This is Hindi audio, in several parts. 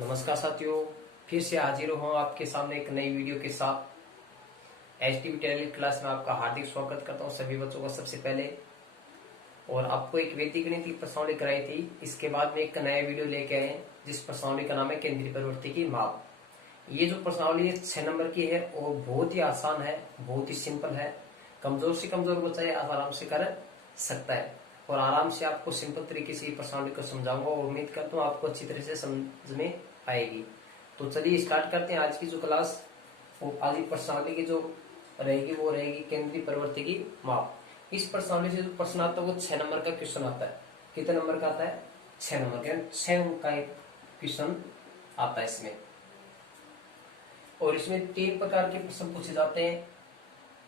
नमस्कार साथियों, फिर से हाजिर हूँ आपके सामने एक नई वीडियो के साथ। एचटीवी टेली क्लास में आपका हार्दिक स्वागत करता हूँ सभी बच्चों का सबसे पहले। और आपको एक वैदिक गणित प्रश्नावली कराई थी, इसके बाद में एक नया वीडियो लेके आए हैं जिस प्रश्नावली का नाम है केंद्रीय प्रवृत्ति की माप। ये जो प्रश्नावली है 6 नंबर की है और बहुत ही आसान है, बहुत ही सिंपल है। कमजोर से कमजोर बच्चा ये आराम से कर सकता है और आराम से आपको सिंपल तरीके से प्रश्नावली को समझाऊंगा और उम्मीद करता हूँ आपको अच्छी तरह से समझ में आएगी। तो चलिए स्टार्ट करते हैं आज की जो क्लास। वो आज की प्रश्नावली की जो रहेगी वो रहेगी केंद्रीय प्रवृत्ति की माप। इस प्रश्नावली से जो प्रश्न आता है वो 6 नंबर का क्वेश्चन आता है। कितने नंबर का आता है? 6 नंबर का, 6 अंक का एक क्वेश्चन आता है इसमें। और इसमें 3 प्रकार के प्रश्न पूछे जाते हैं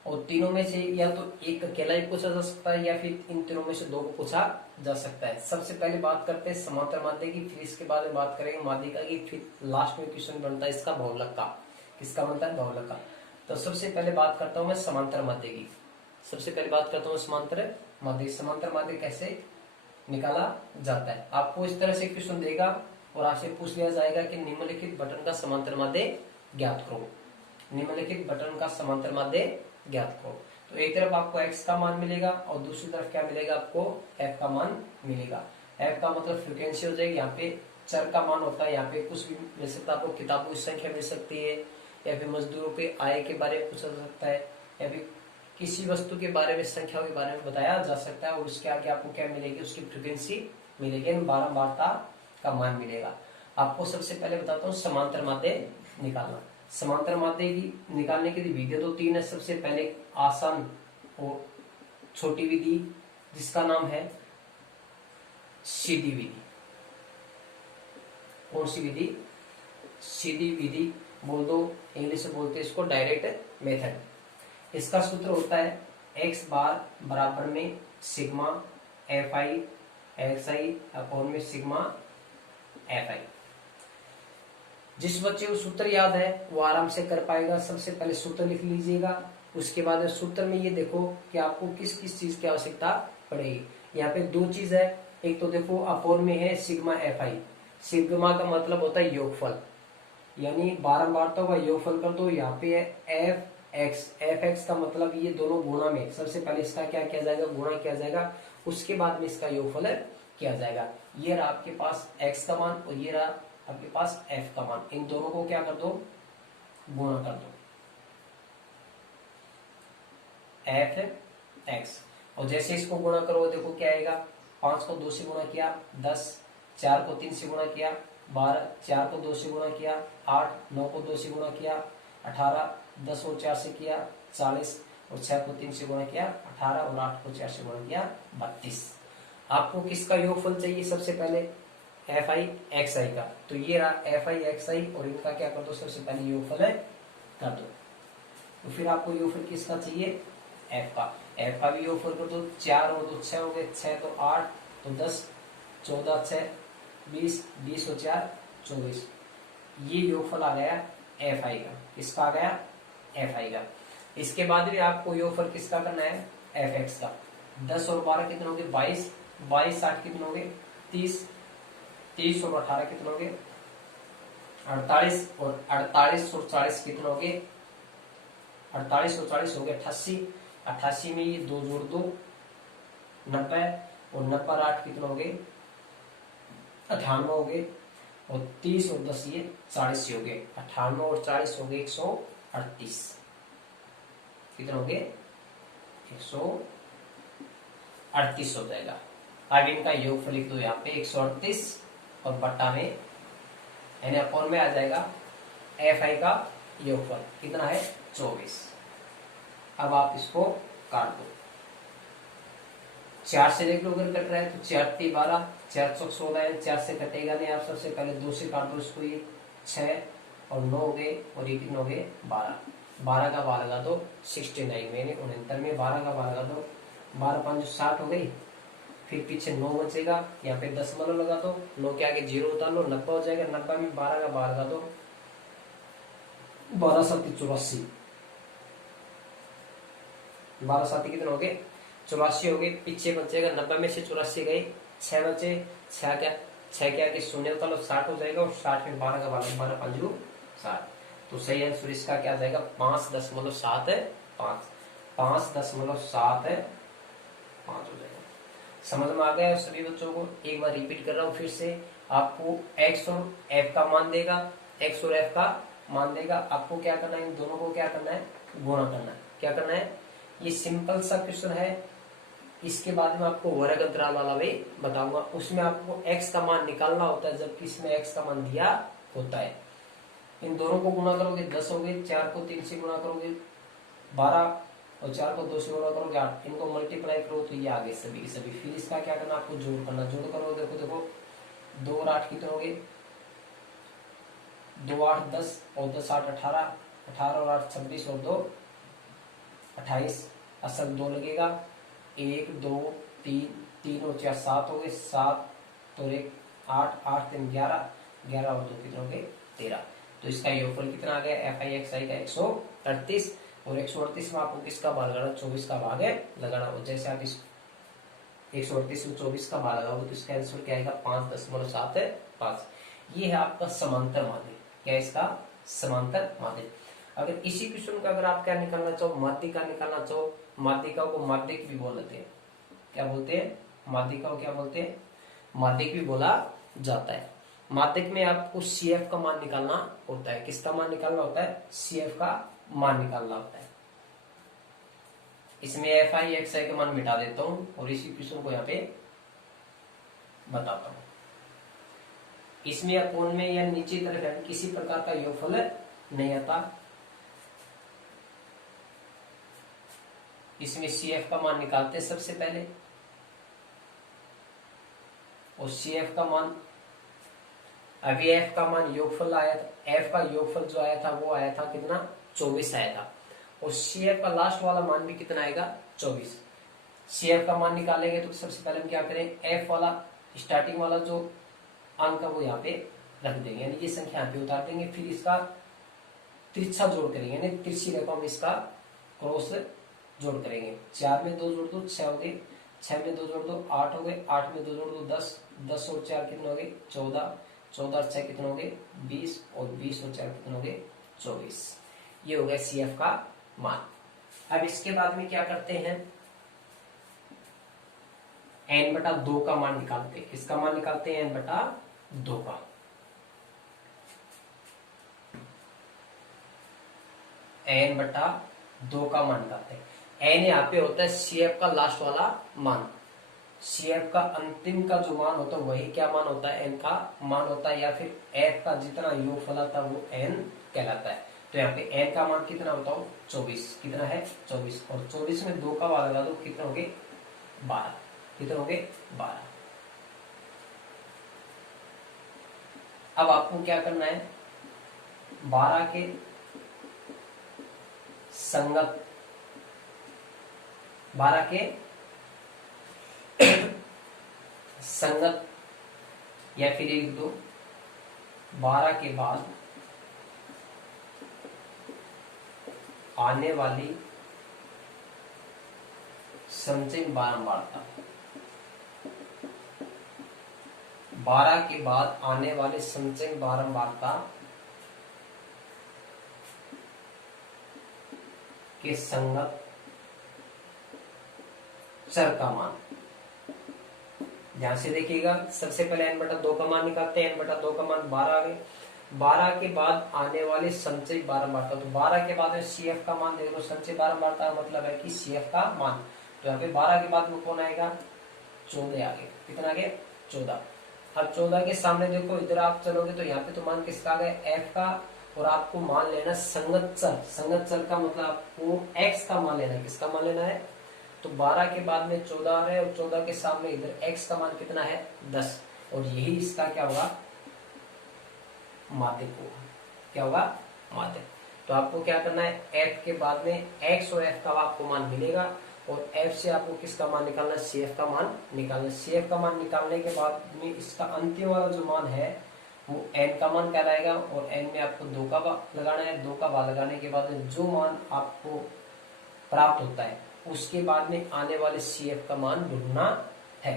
और तीनों में से या तो एक अकेला ही पूछा जा सकता है या फिर इन तीनों में से 2 को पूछा जा सकता है। सबसे पहले बात करते हैं समांतर माध्य की, फिर इसके बाद में बात करेंगे माध्यिका की, फिर लास्ट में क्वेश्चन बनता है इसका बहुलक का। किसका बनता है? बहुलक का। तो सबसे पहले बात करता हूं मैं समांतर माध्य की। सबसे पहले बात करता हूँ समांतर माध्य। समांतर माध्य कैसे निकाला जाता है? आपको इस तरह से क्वेश्चन देगा और आपसे पूछ लिया जाएगा कि निम्नलिखित बटन का समांतर माध्य ज्ञात करो। निम्नलिखित बटन का समांतर माध्य ज्ञात करो। तो एक तरफ आपको x का मान मिलेगा और दूसरी तरफ क्या मिलेगा? आपको f का मान मिलेगा। f का मतलब फ्रीक्वेंसी हो जाएगी, यहाँ पे चर का मान होता है, यहाँ पे कुछ भी मिल सकता है। आपको किताबों की संख्या मिल सकती है या फिर मजदूरों के आय के बारे में पूछा जा सकता है या फिर किसी वस्तु के बारे में, संख्याओं के बारे में बताया जा सकता है और उसके आगे आपको क्या मिलेगी? उसकी फ्रीक्वेंसी मिलेगी, बारंबारता का मान मिलेगा। आपको सबसे पहले बताता हूँ समांतर माध्य निकालना। समांतर माध्य की निकालने की विधि तो 3 है। सबसे पहले आसान और छोटी विधि जिसका नाम है सीधी विधि। कौन सी विधि? सीधी विधि बोल दो, इंग्लिश में बोलते हैं इसको डायरेक्ट मेथड। इसका सूत्र होता है x बार बराबर में sigma F I x I upon में सिग्मा एफ आई। जिस बच्चे को सूत्र याद है वो आराम से कर पाएगा। सबसे पहले सूत्र लिख लीजिएगा, उसके बाद सूत्र में ये देखो कि आपको किस किस चीज की आवश्यकता पड़ेगी। यहाँ पे 2 चीज है। एक तो देखो अपोन में है सिग्मा एफ आई। सिग्मा का मतलब होता है योगफल, यानी बारंबारता का योगफल कर दो। यहाँ पे है एफ एक्स। एफ एक्स का मतलब ये दोनों गुणा में, सबसे पहले इसका क्या किया जाएगा? गुणा किया जाएगा, उसके बाद में इसका योगफल किया जाएगा। ये रहा आपके पास एक्स का मान और ये रहा आपके पास f का मान। इन दोनों को क्या कर दो? गुणा कर दो, f x। और जैसे इसको गुणा करो देखो क्या आएगा? 5 को 2 से गुणा किया 10, 4 को 3 से गुणा किया 12, 4 को 2 से गुणा किया 8, 9 को 2 से गुणा किया 18, 10 को 4 से किया 40 और 6 को 3 से गुणा किया 18 और 8 को 4 से गुणा किया 32। आपको किसका योगफल चाहिए? सबसे पहले एफ आई एक्स आई का। तो ये रहा एफ आई एक्स आई और इनका क्या कर दो? सबसे पहले योगफल कर दो। तो फिर आपको योगफल किसका चाहिए? एफ का। एफ का भी योगफल कर दो। 4 और 2 6 हो गए, 6 तो 8 तो 10, 14 6 20, 20 और 4 24। ये योगफल आ गया एफ आई का। किसका आ गया? एफ आई का। इसके बाद भी आपको योगफल किसका करना है? एफ एक्स का। 10 और 12 कितने हो गए? 22, 22 60 कितने हो गए? 30, 30 और 18 कितने हो गए? 48 और 48 और 40 कितने हो गए? 48 और 40 हो गए 88। 88 में ये 2 जोड़ दो 90 और 90 और 8 कितने हो गए? 98 हो गए और 30 और 10 ये 40 हो गए। 98 और 40 हो गए 138। कितने हो गए? 138 हो जाएगा। अब इनका योगफल लिख दो यहाँ पे 138 और बट्टा में यानी अपोन में आ जाएगा एफ आई का योगफल कितना है? 24। अब आप इसको काट दो। 4 से देख लो अगर कट रहा है तो 4 3 12, 4 चौक 16 है, 4 से कटेगा नहीं। आप सबसे पहले 2 से काट दो इसको। ये 6 और 9 हो गए और ये कितने हो गए? 12। 12 का 12 लगा दो 69 में 69 में 12 का 12 लगा दो। 12 5 60 हो गई। फिर पीछे 9 बचेगा, यहाँ पे 10 लगा दो। 9 के आगे 0 उतार लो, 90 हो जाएगा। 90 में 12 का 12 लगा दो। 12 7 84। 12 7 कितने हो गए? 84 हो गए। पीछे बचेगा 90 में से 84 गए, 6 बचे, 6 क्या 6 के आगे शून्य होता है 60 हो जाएगा, और 60 में 12 का 12 5 60। तो सही आंसर इसका क्या आ जाएगा 5.7 है 5, 5.7 है 5 हो जाएगा। समझ में आ गया सभी बच्चों को? एक बार रिपीट कर रहा हूँ फिर से। आपको x और f का मान देगा, x और f का मान देगा, आपको क्या करना है, इन दोनों को क्या करना है, गुणा करना है। क्या करना है, ये सिंपल सा क्वेश्चन है। इसके बाद में आपको वर्ग अंतराल वाला भी बताऊंगा, उसमें आपको x का मान निकालना होता है, जबकि इसमें x का मान दिया होता है। इन दोनों को गुणा करोगे 10 हो गए, 4 को 3 से गुणा करोगे 12, और 4 को 2 से गुणा करोगे 8। इनको मल्टीप्लाई करो तो ये आ गए सभी के सभी। फिर इसका क्या करना, आपको जोड़ करना। जोड़ करो, देखो देखो 2 और 8 कितने हो गए, 2 8 10 और 10 8 18, 18 और 8 26 और 2 28। असल 2 लगेगा, 1 2 3 3 और 4 7 हो गए, 7 और 1 8, 8 3 11, 11 और 2 कितने हो गए 13। तो इसका योगफल कितना आ गया, एफ आई एक्स आई का 138, और 138 में आपको किसका भाग लगाना, 24 का भाग है लगाना। और जैसे आप इस 138 में 24 का भाग लगाओगे तो इसका आंसर क्या आएगा 5.75। ये है आपका समांतर माध्यम। क्या इसका समांतर माध्यम। अगर इसी क्वेश्चन का अगर आप क्या निकालना चाहो, माध्यिका निकालना चाहो, माध्यिका को माध्यिक भी बोलते हैं। क्या बोलते हैं, माध्यिका को क्या बोलते हैं, माध्यिक भी बोला जाता है। माध्यिक में आपको CF का मान निकालना होता है। किसका मान निकालना होता है, CF का मान निकालना होता है। इसमें FI XI का मान मिटा देता हूं और इसी क्वेश्चन को यहाँ पे बताता हूं। इसमें अपोन में या नीचे की तरफ किसी प्रकार का योगफल नहीं आता। इसमें CF का मान निकालते हैं सबसे पहले, और CF का मान, अभी F का मान योगफल आया था, F का योगफल जो आया था वो आया था कितना 24 आया था, और CF का लास्ट वाला मान भी कितना आएगा 24। CF का मान निकालेंगे तो सबसे पहले हम क्या करें, F वाला स्टार्टिंग वाला जो अंक है वो यहाँ पे रख देंगे, यानी ये संख्या यहाँ पे उतार देंगे। फिर इसका तिरछा जोड़ करेंगे, यानी तिरछी रेखा में इसका क्रॉस जोड़ करेंगे। 4 में 2 जोड़ दो 6 हो गए, 6 में 2 जोड़ दो 8 हो गए, 8 में 2 जोड़ दो 10, 10 और 4 कितने हो गए 14, 14 और 6 कितने हो गए 20, और 20 और 4 कितने हो गए 24। ये हो गया CF का मान। अब इसके बाद में क्या करते हैं, n/2 का मान निकालते हैं। किसका मान निकालते हैं, n/2 का। n/2 का मान निकालते हैं। n यहाँ पे होता है CF का लास्ट वाला मान। CF का अंतिम का जो मान होता है वही क्या मान होता है, n का मान होता है, या फिर F का जितना योगफल आता है वो n कहलाता है। तो यहाँ पे n का मान कितना होता है 24, कितना है 24, और 24 में 2 का भाग लगा दो कितने हो गए 12, कितने हो गए 12। अब आपको क्या करना है, 12 के संगत, 12 के संगत, या फिर एक दो 12 के बाद आने वाली समचयी बारंबारता, 12 के बाद आने वाले समचयी बारंबारता के संगत चर का मान। ध्यान से देखिएगा, सबसे पहले n/2 का मान निकालते हैं। n/2 का मान 12 आ गए। 12 के बाद आने वाले संचयी बारंबारता, तो 12 के बाद में CF का मान देख लो। संचयी बारंबारता का मतलब है कि CF का मान। तो यहाँ पे 12 के बाद में कौन आएगा 14 आ गए। कितना आ गया 14। अब 14 के सामने देखो, इधर आप चलोगे तो यहाँ पे तो मान किसका आ गया F का, और आपको मान लेना संगत चर। संगत चर का मतलब आपको X का मान लेना है। किसका मान लेना है, तो 12 के बाद में 14 आ रहा है, और 14 के सामने इधर X का मान कितना है 10, और यही इसका क्या होगा माध्यक होगा। क्या होगा माध्यक। तो आपको क्या करना है, F के बाद में X और F का आपको मान मिलेगा, और F से आपको किसका मान निकालना है, CF का मान निकालना है। CF का मान निकालने के बाद में इसका अंतिम वाला जो मान है वो n का मान कहलाएगा, और n में आपको 2 का भाग लगाना है। 2 का भाग लगाने के बाद जो मान आपको प्राप्त होता है उसके बाद में आने वाले CF का मान ढूंढना है।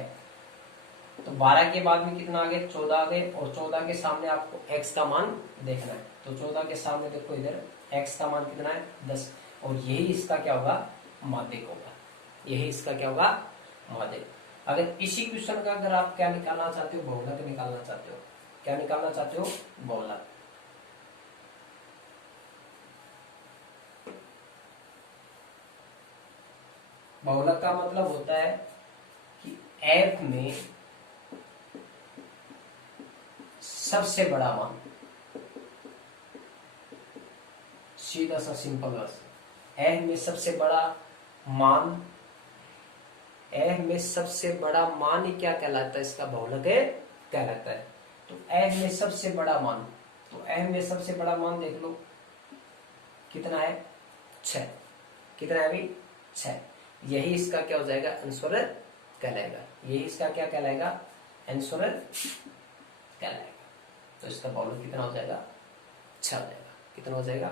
तो 12 के बाद में कितना आ गया, 14 आ गए, और 14 के सामने आपको x का मान देखना है। तो 14 के सामने देखो इधर x का मान कितना है, 10, और यही इसका क्या होगा, माध्यक होगा। यही इसका क्या होगा, माध्यक। अगर इसी क्वेश्चन का अगर आप क्या निकालना चाहते हो, बहुलक निकालना चाहते हो, क्या निकालना चाहते हो, बहुलक। बहुलक का मतलब होता है कि f में सबसे बड़ा मान, सीधा सा सिंपल वर्स, f में सबसे बड़ा मान, f में सबसे बड़ा मान ही क्या कहलाता है, इसका बहुलक है कहलाता है। तो f में सबसे बड़ा मान, तो f में सबसे बड़ा मान देख लो कितना है, 6। कितना है अभी, 6। यही इसका क्या हो जाएगा, आंसर कहलाएगा। यही इसका क्या कहलाएगा, आंसर कहलाएगा। तो इसका बहुलक कितना हो जाएगा, 6 हो जाएगा। कितना हो जाएगा,